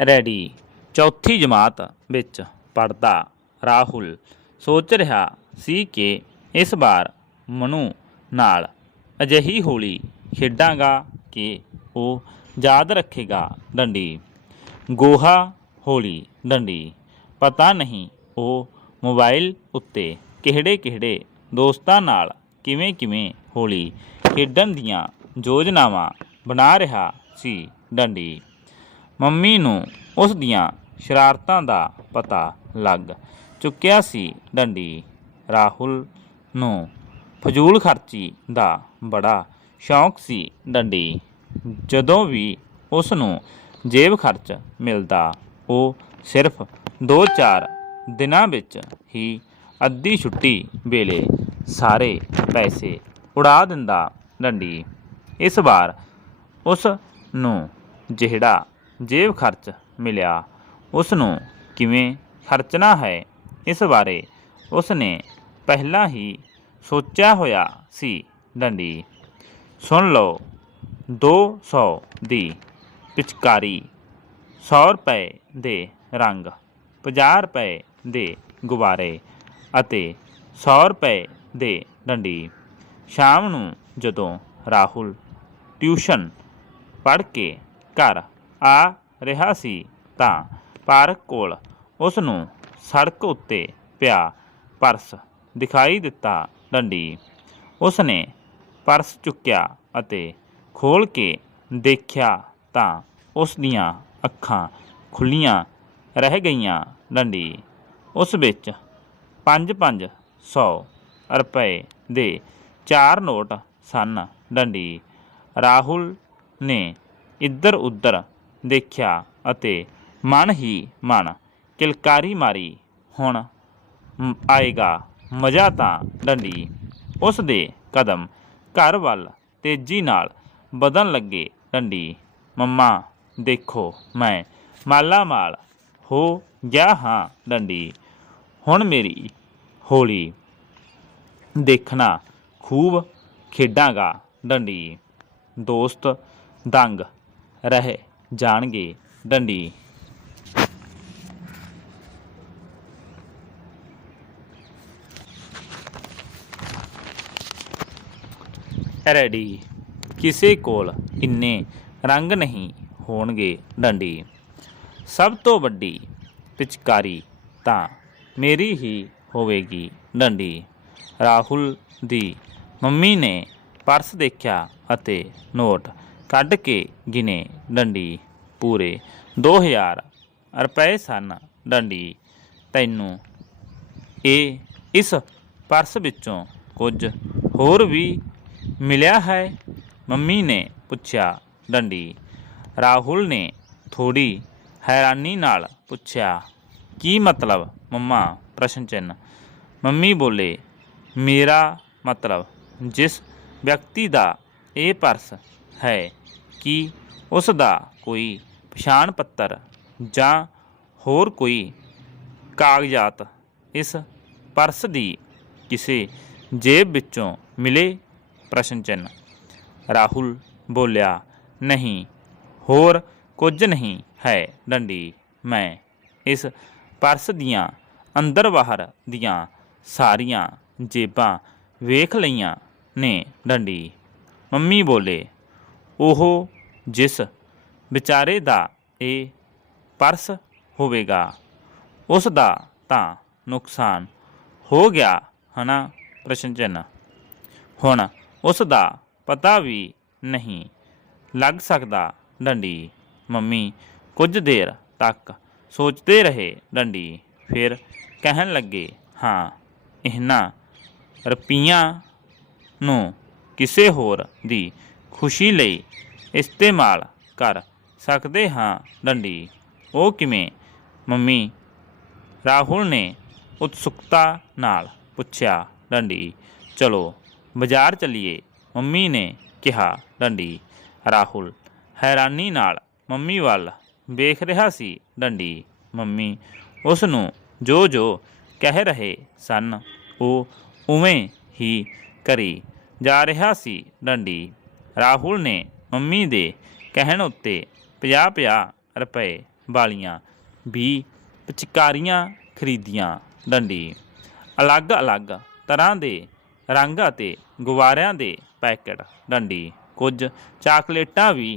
Ready. ਚੌਥੀ ਜਮਾਤ ਵਿੱਚ ਪੜਦਾ ਰਾਹੁਲ ਸੋਚ ਰਿਹਾ ਸੀ ਕਿ ਇਸ ਵਾਰ ਮਨੂ ਨਾਲ ਅਜਿਹੀ ਹੋਲੀ ਖੇਡਾਂਗਾ ਕਿ ਉਹ ਯਾਦ ਰੱਖੇਗਾ ਡੰਡੀ। ਗੋਹਾ ਹੋਲੀ ਡੰਡੀ। ਪਤਾ ਨਹੀਂ ਉਹ ਮੋਬਾਈਲ ਉੱਤੇ ਕਿਹੜੇ-ਕਿਹੜੇ ਦੋਸਤਾਂ ਨਾਲ ਕਿਵੇਂ-ਕਿਵੇਂ ਹੋਲੀ ਖੇਡਣ ਦੀਆਂ ਯੋਜਨਾਵਾਂ ਬਣਾ ਰਿਹਾ ਸੀ ਡੰਡੀ। ਮੰਮੀ ਨੂੰ ਉਸ ਦੀਆਂ ਸ਼ਰਾਰਤਾਂ ਦਾ ਪਤਾ ਲੱਗ ਚੁੱਕਿਆ ਸੀ। ਡੰਡੀ ਰਾਹੁਲ ਨੂੰ ਫਜ਼ੂਲ ਖਰਚੀ ਦਾ ਬੜਾ ਸ਼ੌਂਕ ਸੀ। ਡੰਡੀ ਜਦੋਂ ਵੀ ਉਸ ਨੂੰ ਜੇਬ ਖਰਚ ਮਿਲਦਾ, ਉਹ ਸਿਰਫ 2-4 ਦਿਨਾਂ ਵਿੱਚ ਹੀ ਅੱਧੀ ਛੁੱਟੀ ਵੇਲੇ ਸਾਰੇ ਪੈਸੇ ਉਡਾ ਦਿੰਦਾ। ਡੰਡੀ ਇਸ ਵਾਰ ਉਸ ਨੂੰ ਜਿਹੜਾ ਜੇਬ ਖਰਚ ਮਿਲਿਆ। ਉਸ ਨੂੰ ਕਿਵੇਂ ਖਰਚਣਾ ਹੈ ਇਸ ਬਾਰੇ ਉਸ ਨੇ ਪਹਿਲਾਂ ਹੀ ਸੋਚਿਆ ਹੋਇਆ ਸੀ ਡੰਡੀ। ਸੁਣ ਲਓ 200 ਦੀ ਪਿਚਕਾਰੀ 100 ਰੁਪਏ ਦੇ ਰੰਗ 50 ਰੁਪਏ ਦੇ ਗੁਬਾਰੇ ਅਤੇ 100 ਰੁਪਏ ਦੇ ਡੰਡੀ। ਸ਼ਾਮ ਨੂੰ ਜਦੋਂ ਰਾਹੁਲ ਟਿਊਸ਼ਨ ਪੜ੍ਹ ਕੇ ਘਰ ਆ ਰਿਹਾ ਸੀ ਤਾਂ ਪਾਰਕ ਕੋਲ ਉਸ ਨੂੰ ਸੜਕ ਉੱਤੇ ਪਿਆ ਪਰਸ ਦਿਖਾਈ ਦਿੱਤਾ ਡੰਡੀ। ਉਸ ਨੇ ਪਰਸ ਚੁੱਕਿਆ ਅਤੇ ਖੋਲ ਕੇ ਦੇਖਿਆ ਤਾਂ ਉਸ ਦੀਆਂ ਅੱਖਾਂ ਖੁੱਲੀਆਂ ਰਹਿ ਗਈਆਂ ਡੰਡੀ। ਉਸ ਵਿੱਚ 5-5 ਸੌ ਰੁਪਏ ਦੇ ਚਾਰ ਨੋਟ ਸਨ ਡੰਡੀ। ਰਾਹੁਲ ਨੇ ਇੱਧਰ ਉੱਧਰ ਦੇਖਿਆ ਅਤੇ ਮਨ ਹੀ ਮਨ ਕਿਲਕਾਰੀ ਮਾਰੀ, ਹੁਣ ਆਏਗਾ, ਮਜ਼ਾ ਤਾਂ ਡੰਡੀ। ਉਸ ਦੇ ਕਦਮ ਘਰ ਵੱਲ ਤੇਜ਼ੀ ਨਾਲ ਵਧਣ ਲੱਗੇ, ਡੰਡੀ, ਮੰਮਾ, ਦੇਖੋ, ਮੈਂ ਮਾਲਾ ਮਾਲ ਹੋ ਗਿਆ ਹਾਂ, ਡੰਡੀ। ਹੁਣ ਮੇਰੀ ਹੋਲੀ ਦੇਖਣਾ ਖੂਬ ਖੇਡਾਂਗਾ, ਡੰਡੀ। ਦੋਸਤ ਦੰਗ ਰਹੇ ਜਾਣਗੇ। ਡੰਡੀ। ਰੈਡੀ। ਕਿਸੇ ਕੋਲ ਇੰਨੇ ਰੰਗ ਨਹੀਂ ਹੋਣਗੇ ਡੰਡੀ। ਸਭ ਤੋਂ ਵੱਡੀ ਪਿਚਕਾਰੀ ਤਾਂ ਮੇਰੀ ਹੀ ਹੋਵੇਗੀ ਡੰਡੀ। ਰਾਹੁਲ ਦੀ ਮੰਮੀ ਨੇ ਪਰਸ ਦੇਖਿਆ ਅਤੇ ਨੋਟ ਕੱਢ ਕੇ ਗਿਣੇ ਡੰਡੀ ਪੂਰੇ 2000 ਰੁਪਏ ਸਨ ਡੰਡੀ। ਤੈਨੂੰ ਇਹ ਇਸ ਪਰਸ ਵਿੱਚੋਂ ਕੁਝ ਹੋਰ ਵੀ ਮਿਲਿਆ ਹੈ? ਮੰਮੀ ਨੇ ਪੁੱਛਿਆ ਡੰਡੀ। ਰਾਹੁਲ ਨੇ ਥੋੜੀ ਹੈਰਾਨੀ ਨਾਲ ਪੁੱਛਿਆ, ਕੀ ਮਤਲਬ ਮੰਮਾ? ਪ੍ਰਸ਼ਨ ਚਿੰਨ ਮੰਮੀ ਬੋਲੇ, ਮੇਰਾ ਮਤਲਬ ਜਿਸ ਵਿਅਕਤੀ ਦਾ ਇਹ ਪਰਸ ਹੈ ਕੀ ਉਸ ਦਾ ਕੋਈ ਪਛਾਣ ਪੱਤਰ ਜਾਂ ਹੋਰ ਕੋਈ ਕਾਗਜ਼ਾਤ ਇਸ ਪਰਸ ਦੀ ਕਿਸੇ ਜੇਬ ਵਿੱਚੋਂ ਮਿਲੇ? ਪ੍ਰਸ਼ਨ ਚਿੰਨ ਰਾਹੁਲ ਬੋਲਿਆ, ਨਹੀਂ, ਹੋਰ ਕੁਝ ਨਹੀਂ ਹੈ ਡੰਡੀ। ਮੈਂ ਇਸ ਪਰਸ ਦੀਆਂ ਅੰਦਰ ਬਾਹਰ ਦੀਆਂ ਸਾਰੀਆਂ ਜੇਬਾਂ ਵੇਖ ਲਈਆਂ ਨੇ ਡੰਡੀ। ਮੰਮੀ ਬੋਲੇ ਉਹ ਜਿਸ ਵਿਚਾਰੇ ਦਾ ਇਹ ਪਰਸ ਹੋਵੇਗਾ, ਉਸ ਦਾ ਤਾਂ ਨੁਕਸਾਨ ਹੋ ਗਿਆ, ਹਨਾ ਪ੍ਰਸ਼ਨ ਚਿੰਨ ਹੁਣ ਉਸ ਦਾ ਪਤਾ ਵੀ ਨਹੀਂ ਲੱਗ ਸਕਦਾ, ਡੰਡੀ। ਮੰਮੀ ਕੁਝ ਦੇਰ ਤੱਕ ਸੋਚਦੇ ਰਹੇ, ਡੰਡੀ ਫਿਰ ਕਹਿਣ ਲੱਗੇ, ਹਾਂ, ਇਹਨਾਂ ਰੁਪਈਆਂ ਨੂੰ ਕਿਸੇ ਹੋਰ ਦੀ ਖੁਸ਼ੀ ਲਈ ਇਸਤੇਮਾਲ ਕਰ ਸਕਦੇ ਹਾਂ। ਡੰਡੀ, ਉਹ ਕਿਵੇਂ? ਮੰਮੀ, ਰਾਹੁਲ ਨੇ ਉਤਸੁਕਤਾ ਨਾਲ ਪੁੱਛਿਆ। ਡੰਡੀ, ਚਲੋ, ਬਾਜ਼ਾਰ ਚੱਲੀਏ। ਮੰਮੀ ਨੇ ਕਿਹਾ। ਡੰਡੀ, ਰਾਹੁਲ ਹੈਰਾਨੀ ਨਾਲ ਮੰਮੀ ਵੱਲ ਵੇਖ ਰਿਹਾ ਸੀ। ਡੰਡੀ, ਮੰਮੀ ਉਸ ਨੂੰ ਜੋ ਜੋ ਕਹਿ ਰਹੇ ਸਨ, ਉਹ ਉਵੇਂ ਹੀ ਕਰੀ ਜਾ ਰਿਹਾ ਸੀ। ਡੰਡੀ ਰਾਹੁਲ ਨੇ ਮੰਮੀ ਦੇ ਕਹਿਣ ਉੱਤੇ 50-50 ਰੁਪਏ ਵਾਲੀਆਂ ਵੀ ਪਿਚਕਾਰੀਆਂ ਖਰੀਦੀਆਂ ਡੰਡੀ। ਅਲੱਗ-ਅਲੱਗ ਤਰ੍ਹਾਂ ਦੇ ਰੰਗ ਅਤੇ ਗੁਬਾਰਿਆਂ ਦੇ ਪੈਕਟ ਡੰਡੀ। ਕੁਝ ਚਾਕਲੇਟਾਂ ਵੀ